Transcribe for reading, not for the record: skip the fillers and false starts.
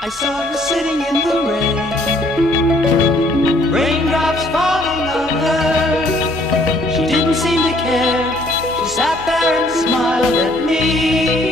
I saw her sitting in the rain, raindrops falling on her. She didn't seem to care. She sat there and smiled at me.